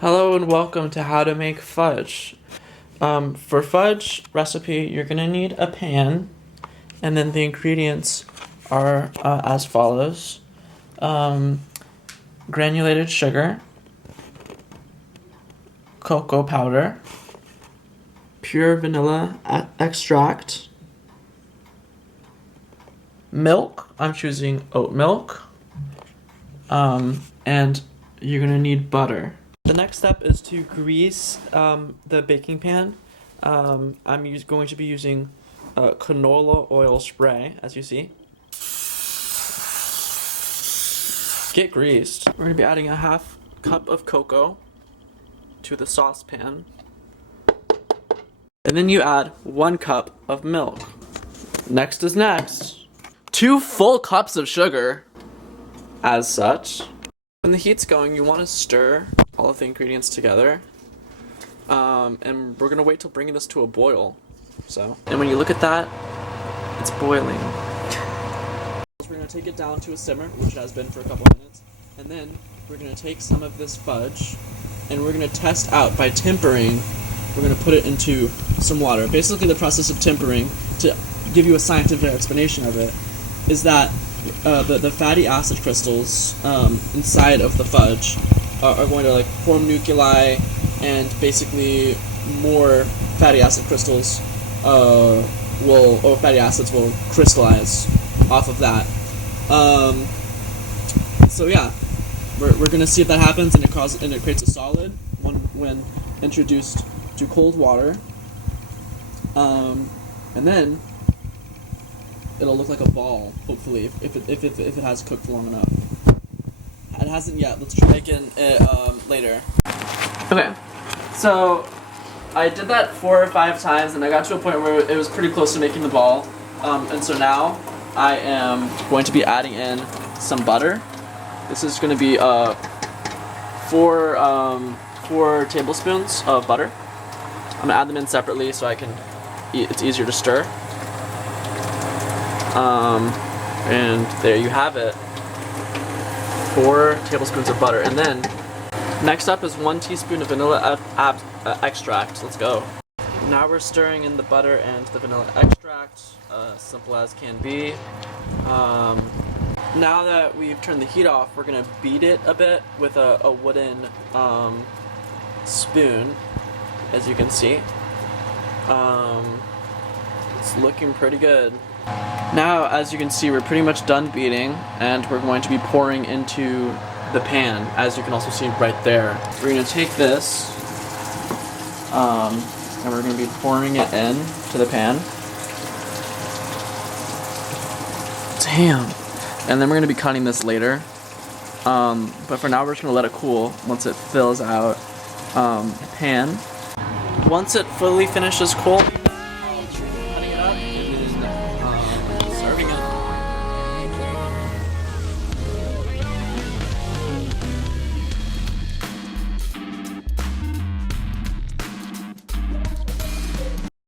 Hello and welcome to how to make fudge. For fudge recipe, you're gonna need a pan, and then the ingredients are as follows: granulated sugar, cocoa powder, pure vanilla extract, milk. I'm choosing oat milk, and you're gonna need butter. The next step is to grease the baking pan. I'm going to be using canola oil spray, as you see. Get greased. We're going to be adding a half cup of cocoa to the saucepan. And then you add 1 cup of milk. Next is next. 2 full cups of sugar, as such. When the heat's going, you want to stir all of the ingredients together, and we're gonna wait till bringing this to a boil. And when you look at that, it's boiling. We're gonna take it down to a simmer, which it has been for a couple minutes, and then we're gonna take some of this fudge, and we're gonna test out by tempering. We're gonna put it into some water. Basically, the process of tempering, to give you a scientific explanation of it, is that the fatty acid crystals inside of the fudge are going to form nuclei, and basically more fatty acid crystals fatty acids will crystallize off of that. So yeah, we're gonna see if that happens, and it creates a solid when introduced to cold water, and then it'll look like a ball, hopefully, if it has cooked long enough. It hasn't yet. Let's try making it later. Okay, so I did that 4 or 5 times, and I got to a point where it was pretty close to making the ball. And so now I am going to be adding in some butter. This is going to be 4 tablespoons of butter. I'm gonna add them in separately so it's easier to stir. And there you have it. 4 tablespoons of butter. And then, next up is 1 teaspoon of vanilla extract. Let's go. Now we're stirring in the butter and the vanilla extract, simple as can be. Now that we've turned the heat off, we're gonna beat it a bit with a wooden spoon, as you can see. It's looking pretty good. Now, as you can see, we're pretty much done beating, and we're going to be pouring into the pan, as you can also see right there. We're going to take this, and we're going to be pouring it in to the pan. Damn. And then we're going to be cutting this later. But for now, we're just going to let it cool once it fills out the pan. Once it fully finishes cooling,